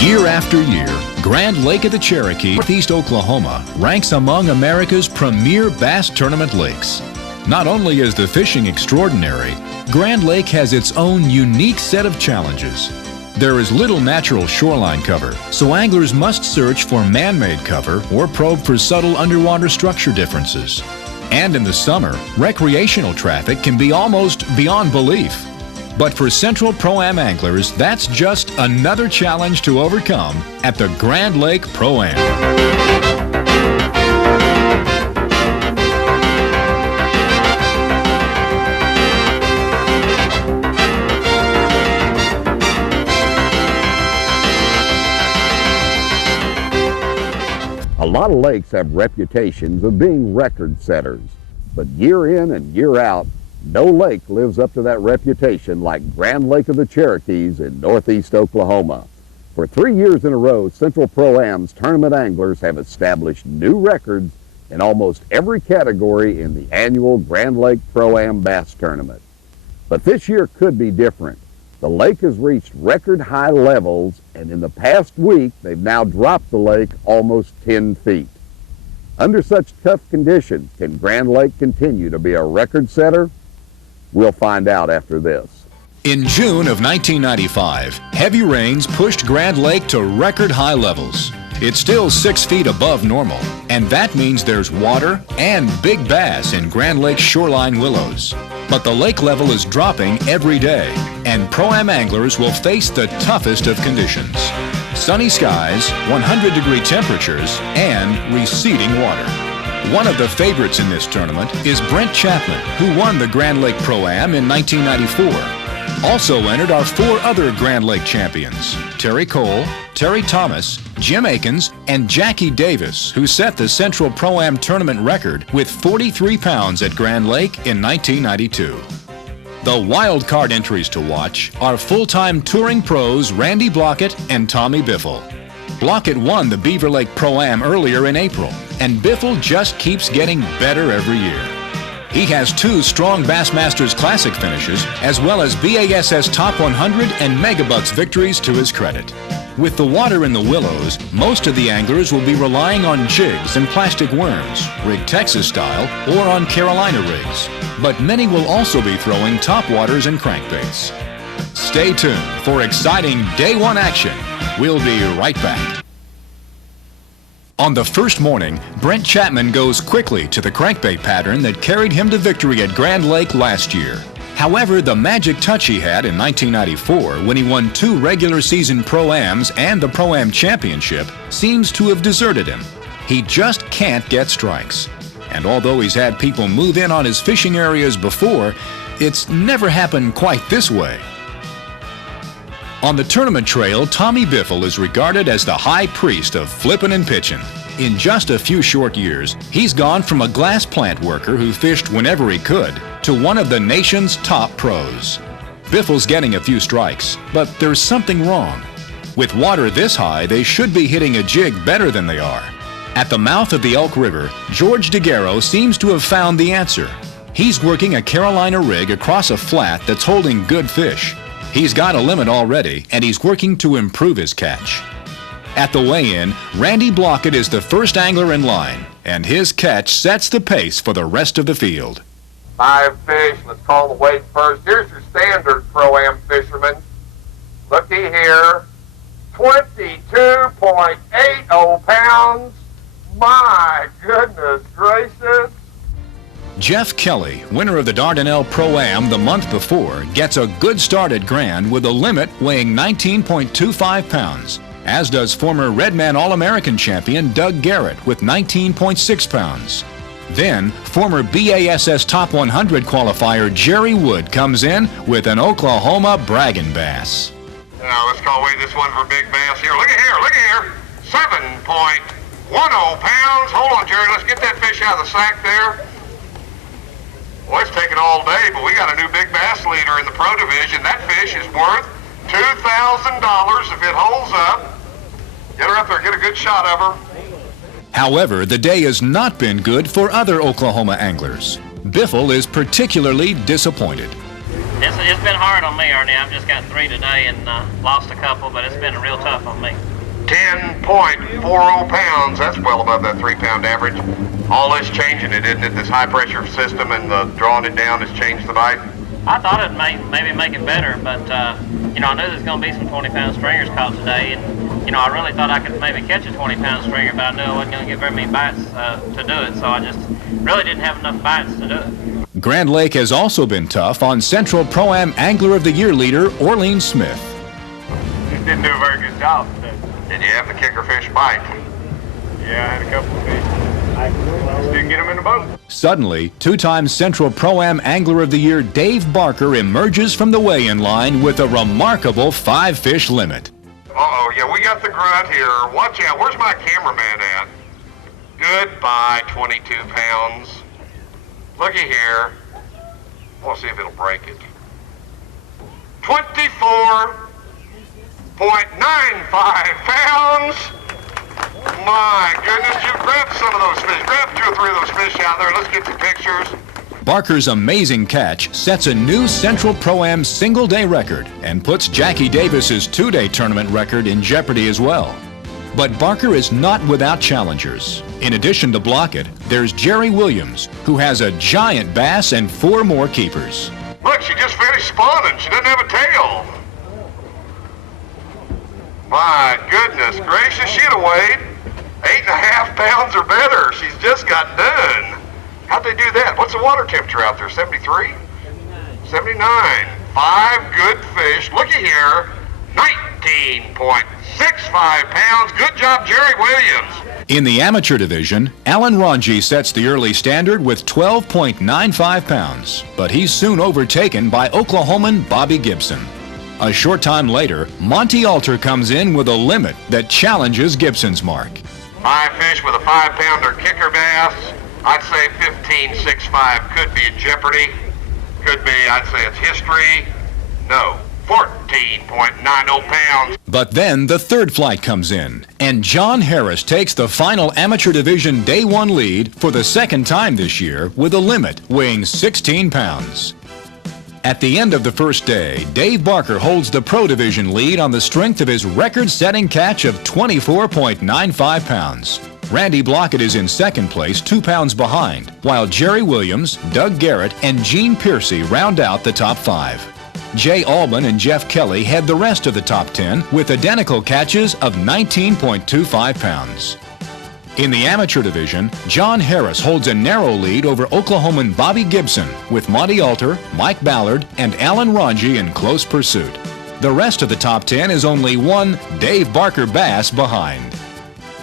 Year after year, Grand Lake of the Cherokee, Northeast Oklahoma, ranks among America's premier bass tournament lakes. Not only is the fishing extraordinary, Grand Lake has its own unique set of challenges. There is little natural shoreline cover, so anglers must search for man-made cover or probe for subtle underwater structure differences. And in the summer, recreational traffic can be almost beyond belief. But for Central Pro-Am anglers, that's just another challenge to overcome at the Grand Lake Pro-Am. A lot of lakes have reputations of being record setters, but year in and year out, no lake lives up to that reputation like Grand Lake of the Cherokees in Northeast Oklahoma. For 3 years in a row, Central Pro-Am's tournament anglers have established new records in almost every category in the annual Grand Lake Pro-Am Bass Tournament. But this year could be different. The lake has reached record high levels, and in the past week, they've now dropped the lake almost 10 feet. Under such tough conditions, can Grand Lake continue to be a record setter? We'll find out after this. In June of 1995, heavy rains pushed Grand Lake to record high levels. It's still 6 feet above normal, and that means there's water and big bass in Grand Lake's shoreline willows. But the lake level is dropping every day, and Pro-Am anglers will face the toughest of conditions. Sunny skies, 100-degree temperatures, and receding water. One of the favorites in this tournament is Brent Chapman, who won the Grand Lake Pro-Am in 1994. Also entered are 4 other Grand Lake champions, Terry Cole, Terry Thomas, Jim Akins, and Jackie Davis, who set the Central Pro-Am tournament record with 43 pounds at Grand Lake in 1992. The wild card entries to watch are full-time touring pros Randy Blockett and Tommy Biffle. Blockett won the Beaver Lake Pro-Am earlier in April, and Biffle just keeps getting better every year. He has 2 strong Bassmasters Classic finishes, as well as BASS Top 100 and Megabucks victories to his credit. With the water in the willows, most of the anglers will be relying on jigs and plastic worms, rigged Texas style, or on Carolina rigs. But many will also be throwing topwaters and crankbaits. Stay tuned for exciting Day 1 action. We'll be right back. On the first morning, Brent Chapman goes quickly to the crankbait pattern that carried him to victory at Grand Lake last year. However, the magic touch he had in 1994 when he won 2 regular season Pro-Ams and the Pro-Am Championship seems to have deserted him. He just can't get strikes. And although he's had people move in on his fishing areas before, it's never happened quite this way. On the tournament trail, Tommy Biffle is regarded as the high priest of flippin' and pitching. In just a few short years, he's gone from a glass plant worker who fished whenever he could to one of the nation's top pros. Biffle's getting a few strikes, but there's something wrong. With water this high, they should be hitting a jig better than they are. At the mouth of the Elk River, George DeGarro seems to have found the answer. He's working a Carolina rig across a flat that's holding good fish. He's got a limit already, and he's working to improve his catch. At the weigh-in, Randy Blockett is the first angler in line, and his catch sets the pace for the rest of the field. 5 fish, let's call the weight first. Here's your standard Pro-Am fisherman. Looky here, 22.80 pounds. My goodness gracious. Jeff Kelly, winner of the Dardanelle Pro-Am the month before, gets a good start at Grand with a limit weighing 19.25 pounds, as does former Redman All-American champion Doug Garrett with 19.6 pounds. Then, former BASS Top 100 qualifier Jerry Wood comes in with an Oklahoma bragging bass. Now let's call weight this one for big bass here. Look at here, 7.10 pounds. Hold on, Jerry, let's get that fish out of the sack there. Boy, it's taken all day, but we got a new big bass leader in the pro division. That fish is worth $2,000 if it holds up. Get her up there, get a good shot of her. However, the day has not been good for other Oklahoma anglers. Biffle is particularly disappointed. It's been hard on me, Ernie. I've just got 3 today and lost a couple, but it's been real tough on me. 10.40 pounds. That's well above that 3-pound average. All this changing it, isn't it? This high-pressure system and the drawing it down has changed the bite. I thought it'd maybe make it better, but you know, I knew there's going to be some 20-pound stringers caught today, and you know, I really thought I could maybe catch a 20-pound stringer, but I knew I wasn't going to get very many bites to do it, so I just really didn't have enough bites to do it. Grand Lake has also been tough on Central Pro-Am Angler of the Year leader Orlean Smith. You didn't do a very good job today. Did you have the kicker fish bite? Yeah, I had a couple of fish. Just didn't get them in the boat. Suddenly, 2-time Central Pro-Am Angler of the Year Dave Barker emerges from the weigh-in line with a remarkable 5-fish limit. Uh-oh, yeah, we got the grunt here. Watch out, where's my cameraman at? Goodbye, 22 pounds. Looky here. We'll see if it'll break it. 24.95 pounds. My goodness, you grabbed some of those fish. Grab 2 or 3 of those fish out there. Let's get some pictures. Barker's amazing catch sets a new Central Pro-Am single-day record and puts Jackie Davis's 2-day tournament record in jeopardy as well. But Barker is not without challengers. In addition to Blockett, there's Jerry Williams, who has a giant bass and 4 more keepers. Look, she just finished spawning. She doesn't have a tail. My goodness gracious, she'd have weighed 8.5 pounds or better. She's just got done. How'd they do that? What's the water temperature out there? 73? 79. 5 good fish. Looky here. 19.65 pounds. Good job, Jerry Williams. In the amateur division, Alan Ranji sets the early standard with 12.95 pounds, but he's soon overtaken by Oklahoman Bobby Gibson. A short time later, Monty Alter comes in with a limit that challenges Gibson's mark. 5 fish with a 5-pounder kicker bass. I'd say 15.65 could be in jeopardy. Could be, I'd say it's history. No, 14.90 pounds. But then the third flight comes in, and John Harris takes the final amateur division day 1 lead for the second time this year with a limit weighing 16 pounds. At the end of the first day, Dave Barker holds the Pro Division lead on the strength of his record-setting catch of 24.95 pounds. Randy Blockett is in second place, 2 pounds behind, while Jerry Williams, Doug Garrett, and Gene Piercy round out the top 5. Jay Allman and Jeff Kelly head the rest of the top 10 with identical catches of 19.25 pounds. In the amateur division, John Harris holds a narrow lead over Oklahoman Bobby Gibson with Monty Alter, Mike Ballard, and Alan Ranji in close pursuit. The rest of the top 10 is only one Dave Barker bass behind.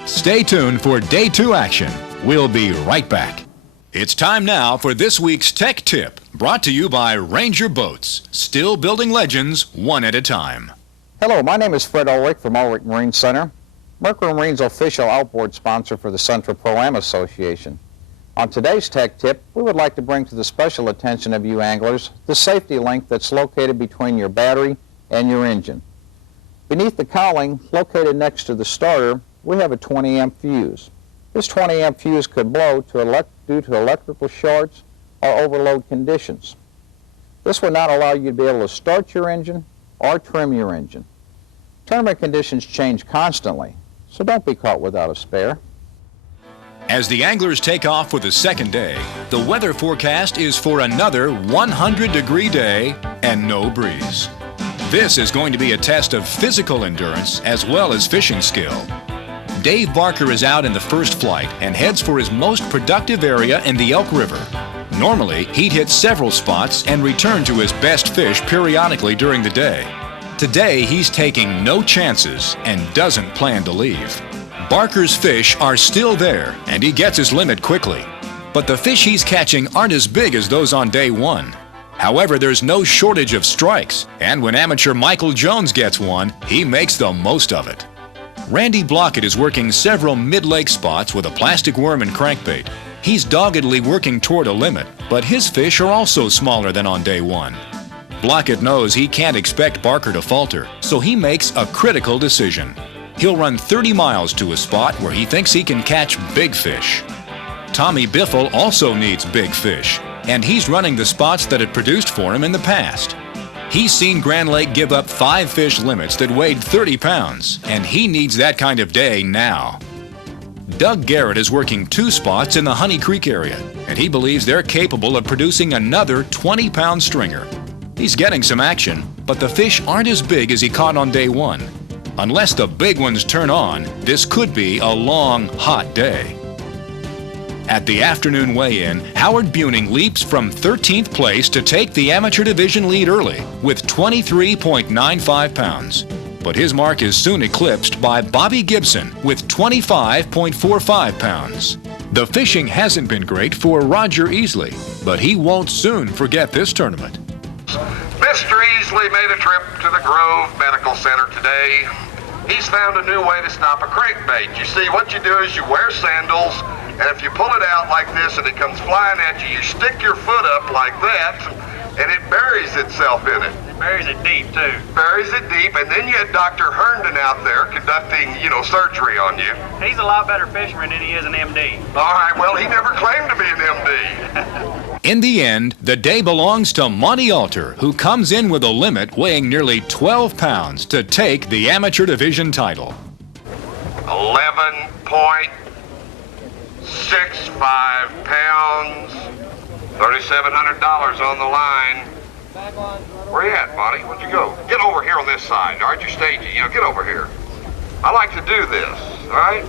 Stay tuned for Day 2 action. We'll be right back. It's time now for this week's Tech Tip, brought to you by Ranger Boats, still building legends one at a time. Hello, my name is Fred Ulrich from Ulrich Marine Center, Mercury Marine's official outboard sponsor for the Central Pro-Am Association. On today's Tech Tip, we would like to bring to the special attention of you anglers the safety link that's located between your battery and your engine. Beneath the cowling, located next to the starter, we have a 20-amp fuse. This 20-amp fuse could blow due to electrical shorts or overload conditions. This would not allow you to be able to start your engine or trim your engine. Tournament conditions change constantly, so don't be caught without a spare. As the anglers take off for the second day, the weather forecast is for another 100-degree day and no breeze. This is going to be a test of physical endurance as well as fishing skill. Dave Barker is out in the first flight and heads for his most productive area in the Elk River. Normally, he'd hit several spots and return to his best fish periodically during the day. Today, he's taking no chances and doesn't plan to leave. Barker's fish are still there, and he gets his limit quickly. But the fish he's catching aren't as big as those on day 1. However, there's no shortage of strikes, and when amateur Michael Jones gets one, he makes the most of it. Randy Blockett is working several mid-lake spots with a plastic worm and crankbait. He's doggedly working toward a limit, but his fish are also smaller than on day 1. Blockett knows he can't expect Barker to falter, so he makes a critical decision. He'll run 30 miles to a spot where he thinks he can catch big fish. Tommy Biffle also needs big fish, and he's running the spots that had produced for him in the past. He's seen Grand Lake give up 5 fish limits that weighed 30 pounds, and he needs that kind of day now. Doug Garrett is working 2 spots in the Honey Creek area, and he believes they're capable of producing another 20-pound stringer. He's getting some action, but the fish aren't as big as he caught on day 1. Unless the big ones turn on, this could be a long, hot day. At the afternoon weigh-in, Howard Buning leaps from 13th place to take the amateur division lead early with 23.95 pounds. But his mark is soon eclipsed by Bobby Gibson with 25.45 pounds. The fishing hasn't been great for Roger Easley, but he won't soon forget this tournament. Mr. Easley made a trip to the Grove Medical Center today. He's found a new way to stop a crankbait. You see, what you do is you wear sandals, and if you pull it out like this and it comes flying at you, you stick your foot up like that, and it buries itself in it. It buries it deep, too. Buries it deep, and then you had Dr. Herndon out there conducting, surgery on you. He's a lot better fisherman than he is an MD. All right, well, he never claimed to be an MD. In the end, the day belongs to Monty Alter, who comes in with a limit weighing nearly 12 pounds to take the amateur division title. 11.65 pounds, $3,700 on the line. Where you at, Monty? Where'd you go? Get over here on this side. All right, you're staging. Get over here. I like to do this, all right?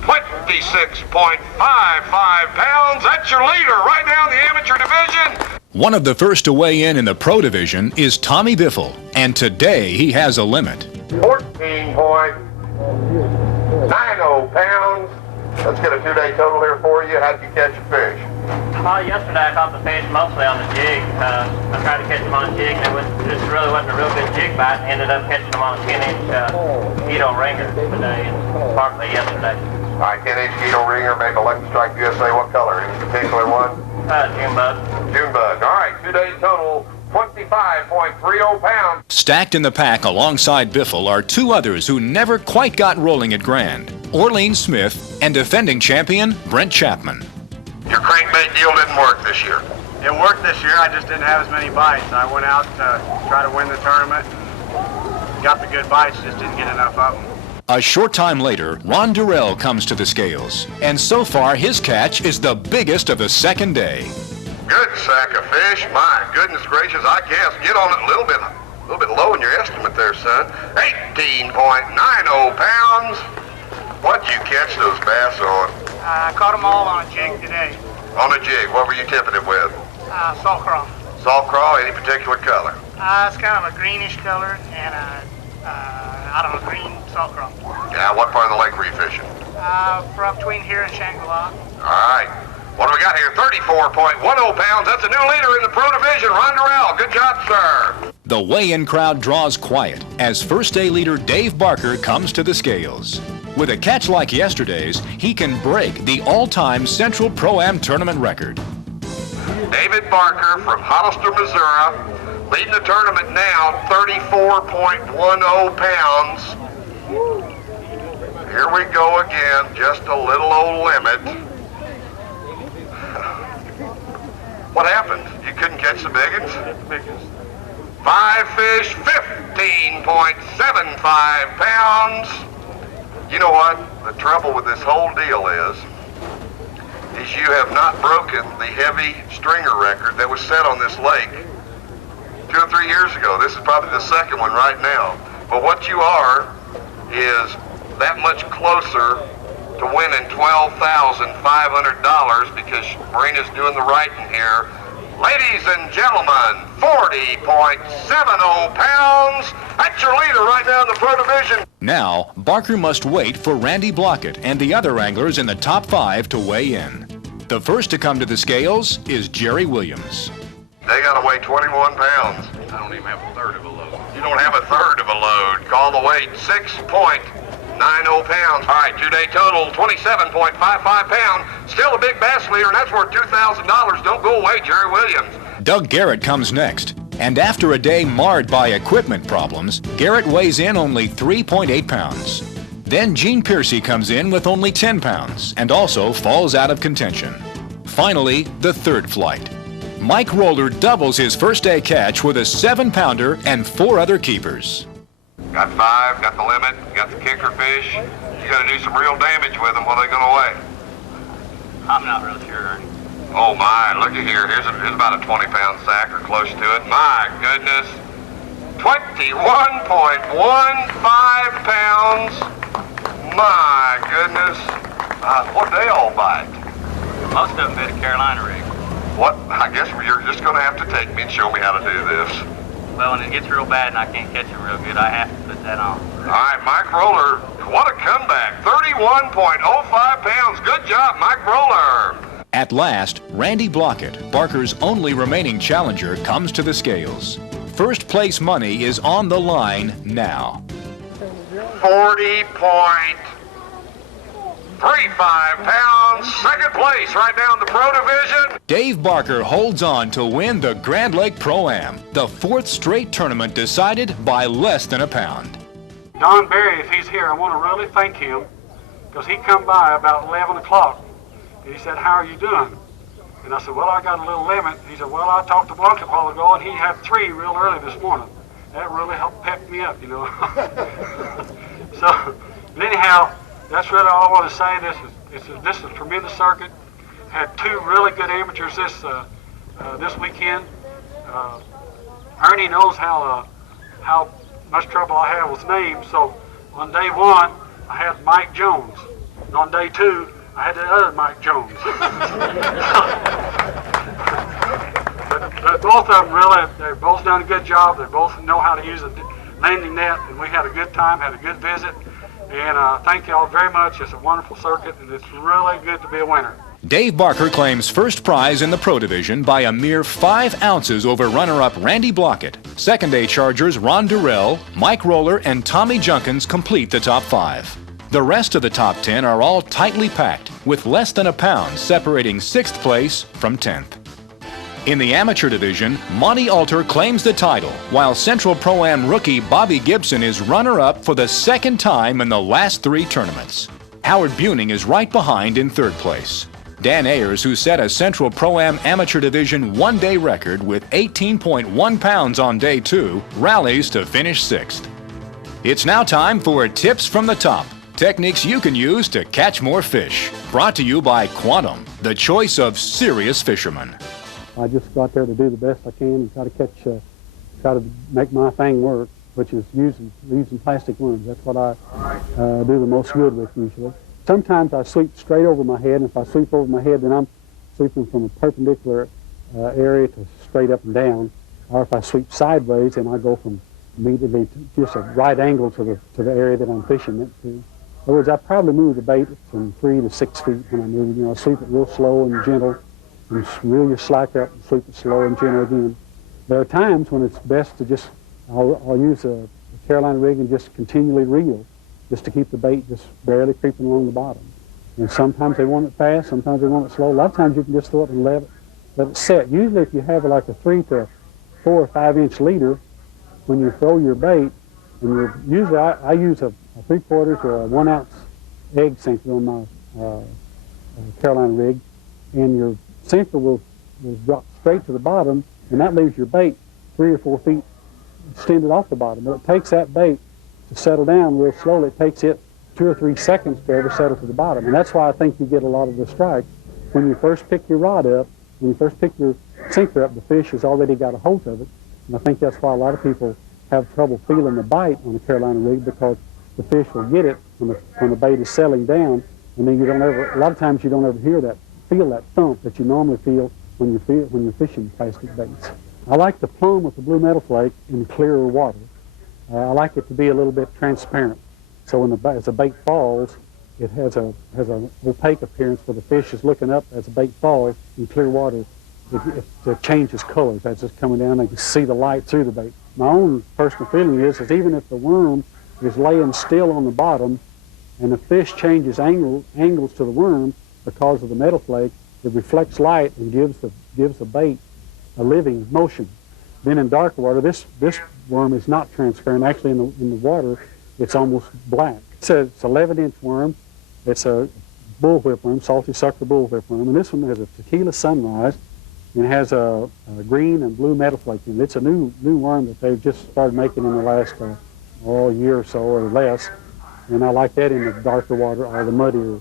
26.55 pounds. That's your leader right now in the amateur division. One of the first to weigh in the pro division is Tommy Biffle, and today he has a limit. 14.90 pounds. Let's get a 2-day total here for you. How'd you catch a fish? Yesterday I caught the fish mostly on the jig. I tried to catch them on a jig, and this really wasn't a real good jig bite. Ended up catching them on a 10-inch Keto ringer today and partly yesterday. All right, 10-inch Keto ringer, maybe Lucky Strike USA. What color? Any particular one? June bug. June bug. All right, 2-day total, 25.30 pounds. Stacked in the pack alongside Biffle are 2 others who never quite got rolling at Grand: Orlean Smith and defending champion Brent Chapman. Your crankbait deal didn't work this year. It worked this year. I just didn't have as many bites. I went out to try to win the tournament. Got the good bites, just didn't get enough of them. A short time later, Ron Durrell comes to the scales, and so far his catch is the biggest of the second day. Good sack of fish. My goodness gracious, I guess. Get on it a little bit low in your estimate there, son. 18.90 pounds. What'd you catch those bass on? I caught them all on a jig today. On a jig. What were you tipping it with? Salt craw. Salt craw, any particular color? It's kind of a greenish color and green salt craw. Yeah, what part of the lake were you fishing? From between here and Shangri-La. All right. What do we got here? 34.10 pounds. That's a new leader in the pro division, Ron Durrell. Good job, sir. The weigh-in crowd draws quiet as first day leader Dave Barker comes to the scales. With a catch like yesterday's, he can break the all-time Central Pro-Am tournament record. David Barker from Hollister, Missouri, leading the tournament now, 34.10 pounds. Here we go again, just a little old limit. What happened? You couldn't catch the big ones? 5 fish, 15.75 pounds. You know what? The trouble with this whole deal is you have not broken the heavy stringer record that was set on this lake 2 or 3 years ago. This is probably the second one right now. But what you are is that much closer to winning $12,500 because Marina's doing the writing here. Ladies and gentlemen, 40.70 pounds. That's your leader right now in the pro division. Now, Barker must wait for Randy Blockett and the other anglers in the top 5 to weigh in. The first to come to the scales is Jerry Williams. They got to weigh 21 pounds. I don't even have a third of a load. You don't have a third of a load. Call the weight, 6.90 pounds. All right, 2-day total, 27.55 pounds. Still a big bass leader, and that's worth $2,000. Don't go away, Jerry Williams. Doug Garrett comes next. And after a day marred by equipment problems, Garrett weighs in only 3.8 pounds. Then Gene Piercy comes in with only 10 pounds and also falls out of contention. Finally, the third flight. Mike Roller doubles his first day catch with a 7-pounder and 4 other keepers. Got 5, got the limit, got the kicker fish. You got to do some real damage with them. What are they going to weigh? I'm not real sure, Ernie. Oh my, look at here. Here's about a 20-pound sack or close to it. My goodness. 21.15 pounds. My goodness. What they all bite? Most of them bit a Carolina rig. What? I guess you're just going to have to take me and show me how to do this. Well, when it gets real bad and I can't catch it real good, I have to put that on. All right, Mike Roller, what a comeback. 31.05 pounds. Good job, Mike Roller. At last, Randy Blockett, Barker's only remaining challenger, comes to the scales. First place money is on the line now. 40.35 pounds. Second place right down the Pro Division. Dave Barker holds on to win the Grand Lake Pro-Am, the 4th straight tournament decided by less than a pound. Don Berry, if he's here, I want to really thank him because he come by about 11 o'clock and he said, "How are you doing?" And I said, "Well, I got a little limit." He said, "Well, I talked to Blanca a while ago and he had 3 real early this morning." That really helped pep me up, you know. So, but anyhow, that's really all I want to say. This is a tremendous circuit. Had 2 really good amateurs this weekend. Ernie knows how much trouble I have with names. So on day 1, I had Mike Jones. And on day 2, I had the other Mike Jones. but both of them really, they've both done a good job. They both know how to use a landing net, and we had a good time, had a good visit. And thank you all very much. It's a wonderful circuit, and it's really good to be a winner. Dave Barker claims first prize in the Pro Division by a mere 5 ounces over runner-up Randy Blockett. Second day chargers Ron Durrell, Mike Roller, and Tommy Junkins complete the top 5. The rest of the top 10 are all tightly packed, with less than a pound separating 6th place from 10th. In the amateur division, Monty Alter claims the title, while Central Pro-Am rookie Bobby Gibson is runner-up for the 2nd time in the last 3 tournaments. Howard Buning is right behind in 3rd place. Dan Ayers, who set a Central Pro-Am Amateur Division one-day record with 18.1 pounds on day 2, rallies to finish 6th. It's now time for Tips from the Top, techniques you can use to catch more fish. Brought to you by Quantum, the choice of serious fishermen. I just go out there to do the best I can and try to make my thing work, which is using plastic worms. That's what I do the most good with usually. Sometimes I sweep straight over my head, and if I sweep over my head, then I'm sweeping from a perpendicular area to straight up and down. Or if I sweep sideways, then I go from immediately to just a right angle to the area that I'm fishing it to. In other words, I probably move the bait from 3 to 6 feet when I move it. You know, I sweep it real slow and gentle, and reel your slack up and sweep it slow and gentle again. There are times when it's best to just, I'll use a Carolina rig and just continually reel, just to keep the bait just barely creeping along the bottom. And sometimes they want it fast, sometimes they want it slow. A lot of times you can just throw it and let it set. Usually if you have like a 3 to 4 or 5 inch leader, when you throw your bait, and usually I use a 3/4 or a 1 ounce egg sinker on my Carolina rig, and your sinker will drop straight to the bottom, and that leaves your bait 3 or 4 feet extended off the bottom. But it takes that bait to settle down real slowly. It takes it 2 or 3 seconds to ever settle to the bottom. And that's why I think you get a lot of the strike. When you first pick your rod up, when you first pick your sinker up, the fish has already got a hold of it. And I think that's why a lot of people have trouble feeling the bite on a Carolina rig, because the fish will get it when the bait is settling down, and then a lot of times you don't ever feel that thump that you normally feel when you're fishing plastic baits. I like the plum with the blue metal flake in clearer water. I like it to be a little bit transparent, so as the bait falls, it has an opaque appearance where the fish is looking up as the bait falls. In clear water, it changes colors as it's coming down. They can see the light through the bait. My own personal feeling is even if the worm is laying still on the bottom and the fish changes angles to the worm because of the metal flake, it reflects light and gives the bait a living motion. Then in dark water, this worm is not transparent. Actually, in the water, it's almost black. It's 11-inch worm. It's a bullwhip worm, salty sucker bullwhip worm. And this one has a tequila sunrise. and it has a green and blue metal flake in it. It's a new worm that they've just started making in the last year or so or less, and I like that in the darker water or the muddier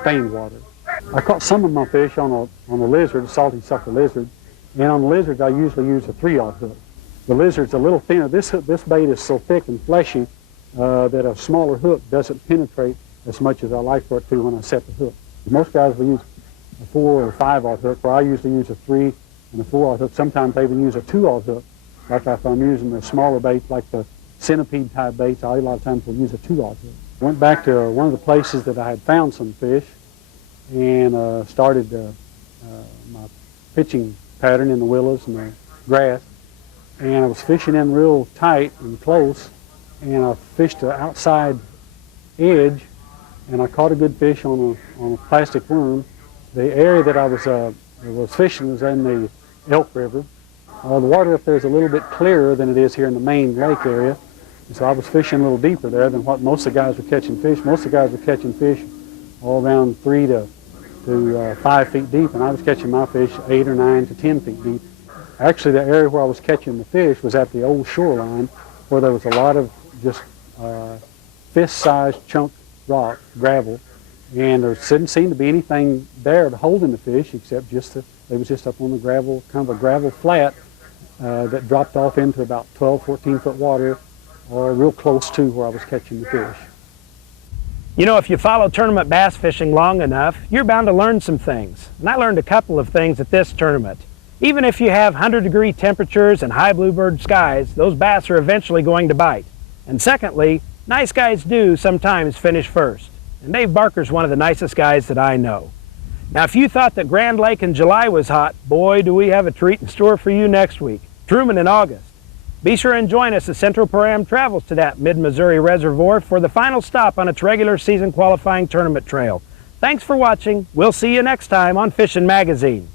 stained water. I caught some of my fish on a lizard, a salty sucker lizard, and on the lizards I usually use a 3/0 hook. The lizard's a little thinner. This bait is so thick and fleshy that a smaller hook doesn't penetrate as much as I like for it to when I set the hook. Most guys will use a 4 or 5/0 hook, where I usually use a 3 and a 4/0 hook. Sometimes they even use a 2/0 hook. Like if I'm using the smaller baits, like the centipede type baits, I a lot of times will use a 2/0 hook. Went back to one of the places that I had found some fish and started my pitching pattern in the willows and the grass. And I was fishing in real tight and close, and I fished the outside edge, and I caught a good fish on a plastic worm. The area that I was fishing was in the Elk River. The water up there is a little bit clearer than it is here in the main lake area, and so I was fishing a little deeper there than what most of the guys were catching fish. Most of the guys were catching fish all around 3 to 5 feet deep, and I was catching my fish 8 or 9 to 10 feet deep. Actually, the area where I was catching the fish was at the old shoreline, where there was a lot of just fist-sized chunk rock, gravel, and there didn't seem to be anything there to holding the fish except they was just up on the gravel, kind of a gravel flat that dropped off into about 12, 14 foot water, or real close to where I was catching the fish. You know, if you follow tournament bass fishing long enough, you're bound to learn some things. And I learned a couple of things at this tournament. Even if you have 100-degree temperatures and high bluebird skies, those bass are eventually going to bite. And secondly, nice guys do sometimes finish first. And Dave Barker's one of the nicest guys that I know. Now, if you thought that Grand Lake in July was hot, boy, do we have a treat in store for you next week. Truman in August. Be sure and join us as Central Param travels to that mid-Missouri reservoir for the final stop on its regular season qualifying tournament trail. Thanks for watching. We'll see you next time on Fishin' Magazine.